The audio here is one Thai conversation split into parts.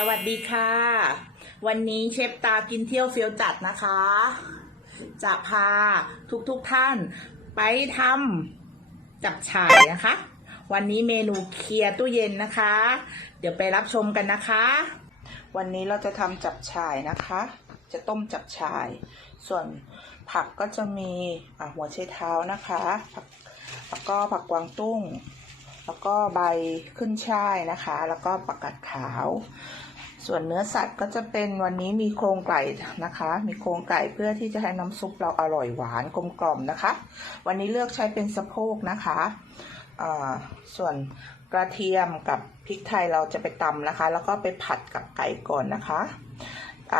สวัสดีค่ะ วันนี้เชฟตากินเที่ยวเฟียวจัดนะคะ จะพาทุกๆทท่านไปทำจับฉ่ายนะคะ วันนี้เมนูเคลียร์ตู้เย็นนะคะ เดี๋ยวไปรับชมกันนะคะ วันนี้เราจะทำจับฉ่ายนะคะ จะต้มจับฉ่าย ส่วนผักก็จะมีะหัวไชเท้านะคะกแล้วก็ผักกวางตุ้ง แล้วก็ใบขึ้นช่ายนะคะ แล้วก็ผักกาดขาว ส่วนเนื้อสัตว์ก็จะเป็นวันนี้มีโครงไก่นะคะ มีโครงไก่เพื่อที่จะให้น้ำซุปเราอร่อยหวานกลมกล่อมนะคะ วันนี้เลือกใช้เป็นสะโพกนะคะส่วนกระเทียมกับพริกไทยเราจะไปตำนะคะ แล้วก็ไปผัดกับไก่ก่อนนะคะ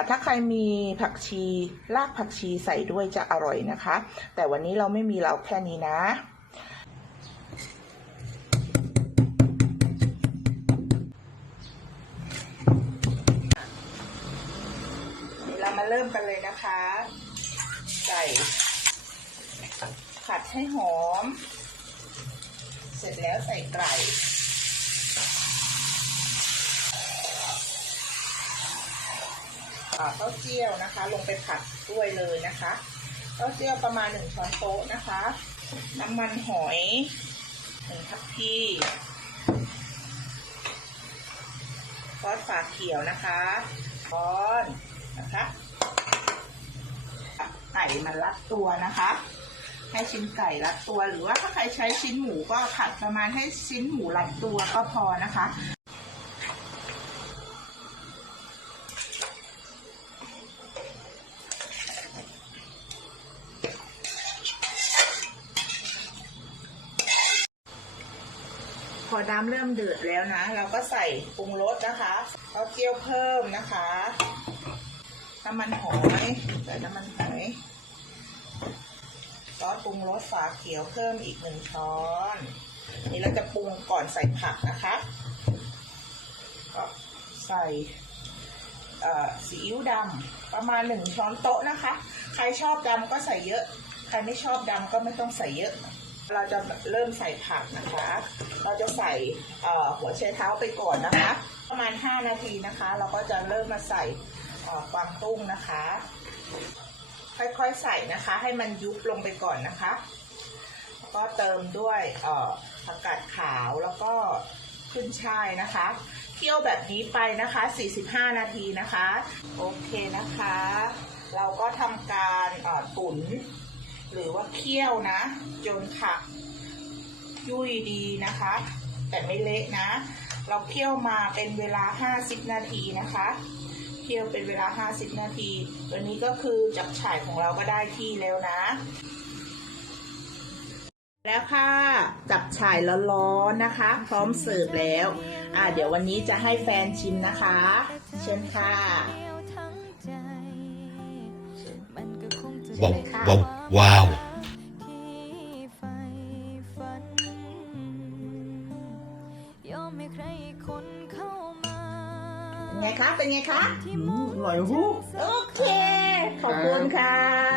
ถ้าใครมีผักชีรากผักชีใส่ด้วยจะอร่อยนะคะ แต่วันนี้เราไม่มีเราแค่นี้นะ เริ่มกันเลยนะคะ ใส่ผัดให้หอม เสร็จแล้วใส่ไก่อ่าเต้าเจี้ยวนะคะ ลงไปผัดด้วยเลยนะคะเต้าเจี้ยวประมาณหนึ่งช้อนโต๊ะนะคะ น้ำมันหอยหนึ่งทัพพีซอสฝาเขียวนะคะช้อนนะคะ ไก่ มันรัดตัวนะคะ ให้ชิ้นไก่รัดตัวหรือว่าถ้าใครใช้ชิ้นหมูก็ผัดประมาณให้ชิ้นหมูรัดตัวก็พอนะคะพอน้ำเริ่มเดือดแล้วนะ เราก็ใส่ปรุงรสนะคะเต้าเจี้ยวเพิ่มนะคะ น้ำมันหอยใส่น้ำมันหอย ซอสปรุงรสฝาเขียวเพิ่มอีกหนึ่งช้อน นี่เราจะปรุงก่อนใส่ผักนะคะ ก็ใส่ซีอิ๊วดำประมาณหนึ่งช้อนโต๊ะนะคะ ใครชอบดำก็ใส่เยอะ ใครไม่ชอบดำก็ไม่ต้องใส่เยอะ เราจะเริ่มใส่ผักนะคะ เราจะใส่หัวไชเท้าไปก่อนนะคะ ประมาณ 5 นาทีนะคะ เราก็จะเริ่มมาใส่กวางตุ้งนะคะ ค่อยๆใส่นะคะ ให้มันยุบลงไปก่อนนะคะแล้วก็เติมด้วยเอ่อผักกาดขาวแล้วก็ขึ้นช่ายนะคะเคี่ยวแบบนี้ไปนะคะ 45 นาทีนะคะ โอเคนะคะ เราก็ทำการตุ๋นหรือว่าเคี่ยวนะ จนผักยุ่ยดีนะคะ แต่ไม่เละนะ เราเคี่ยวมาเป็นเวลา 50 นาทีนะคะ เคี่ยวเป็นเวลา 50 นาที ตัวนี้ก็คือจับฉ่ายของเราก็ได้ที่แล้วนะ แล้วค่ะ จับฉ่ายร้อนๆนะคะ พร้อมเสิร์ฟแล้ว อ่าเดี๋ยววันนี้จะให้แฟนชิมนะคะ เชิญค่ะว้าวว้าวว้าว ไงคะ เป็นไงคะ อร่อยฮู้โอเค ขอบคุณค่ะ